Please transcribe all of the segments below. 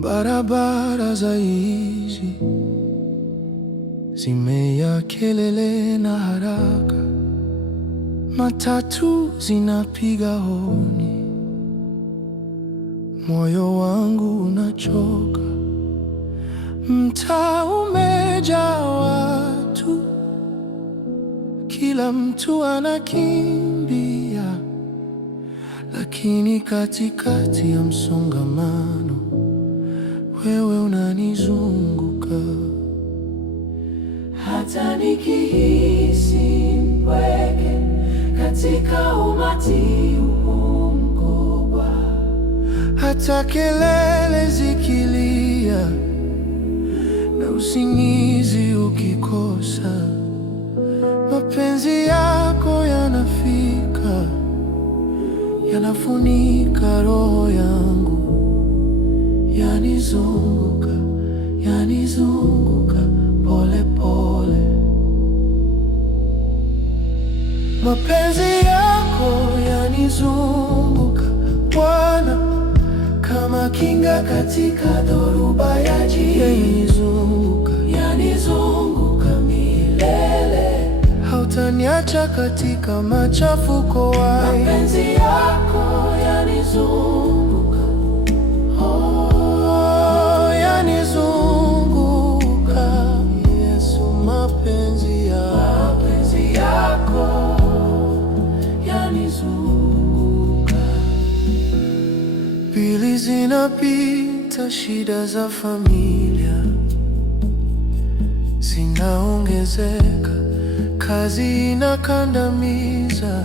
Barabara za jiji zimejaa kelele na haraka, matatu zinapiga honi, moyo wangu unachoka. Mtaa umejaa watu, kila mtu anakimbia, lakini katikati ya msongamano wewe unanizunguka. Hata nikihisi mpweke katika umati huu mkubwa, hata kelele zikilia na usingizi ukikosa, mapenzi yako yanafika, yanafunika roho yangu, yanizunguka, yanizunguka pole pole. Mapenzi yako yanizunguka Bwana, kama kinga katika dhoruba ya jiji. Yanizunguka, yanizunguka milele, hautaniacha katika machafuko. Mapenzi yako yanizunguka, oh, yanizunguka Yesu. Mapenzi yako yanizunguka. Bili zinapita, shida za familia zinaongezeka, kazi inakandamiza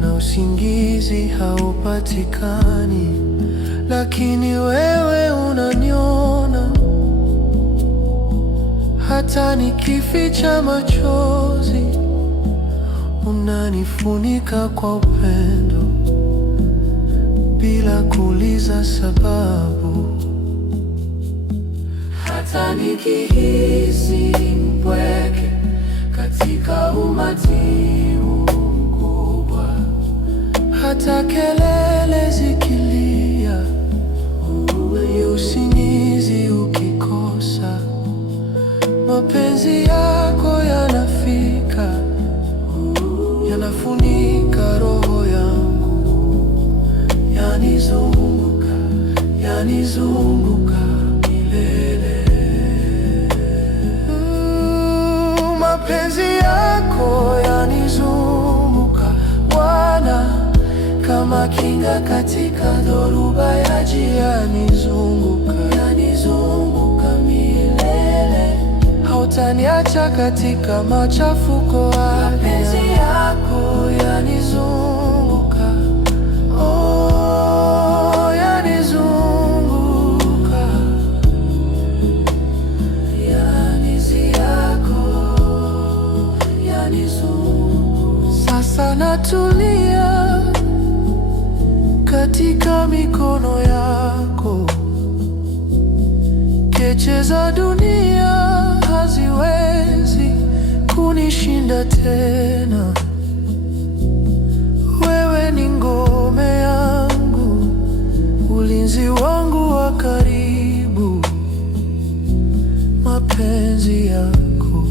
na usingizi haupatikani, lakini wewe unaniona. Hata nikificha machozi, unanifunika kwa upendo bila kuuliza sababu. Hata nikihisi mpweke katika umati mkubwa, hata kelele zikilia na usingizi ukikosa, mapenzi yako yanafika, yanafunika roho yangu, yanizunguka, yanizunguka milele. Mapenzi yako yanizunguka Bwana, kama kinga katika dhoruba ya jiji. Yanizunguka, yanizunguka milele, hautaniacha katika machafuko. Mapenzi yako yanizunguka, oh, yanizunguka. Sasa natulia katika mikono yako, keche za dunia haziwezi kunishinda tena. Wewe ni ngome yangu, ulinzi wangu wa karibu. Mapenzi yako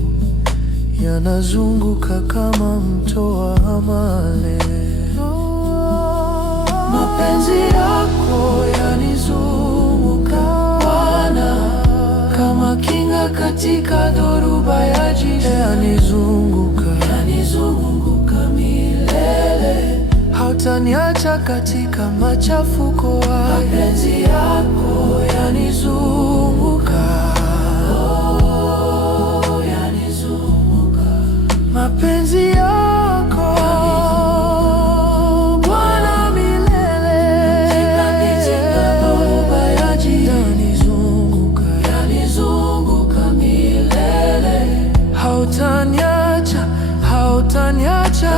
yanazunguka kama mto wa amani. mapenzi yako yanizunguka Bwana, kama kinga katika dhoruba ya jiji. Yanizunguka, yanizunguka milele, hautaniacha katika machafuko. Mapenzi yako yanizunguka, oh, yanizunguka. Mapenzi yako Bwana milele, katika dhoruba ya jiji. yanizunguka, yanizunguka milele, hautaniacha, hautaniacha.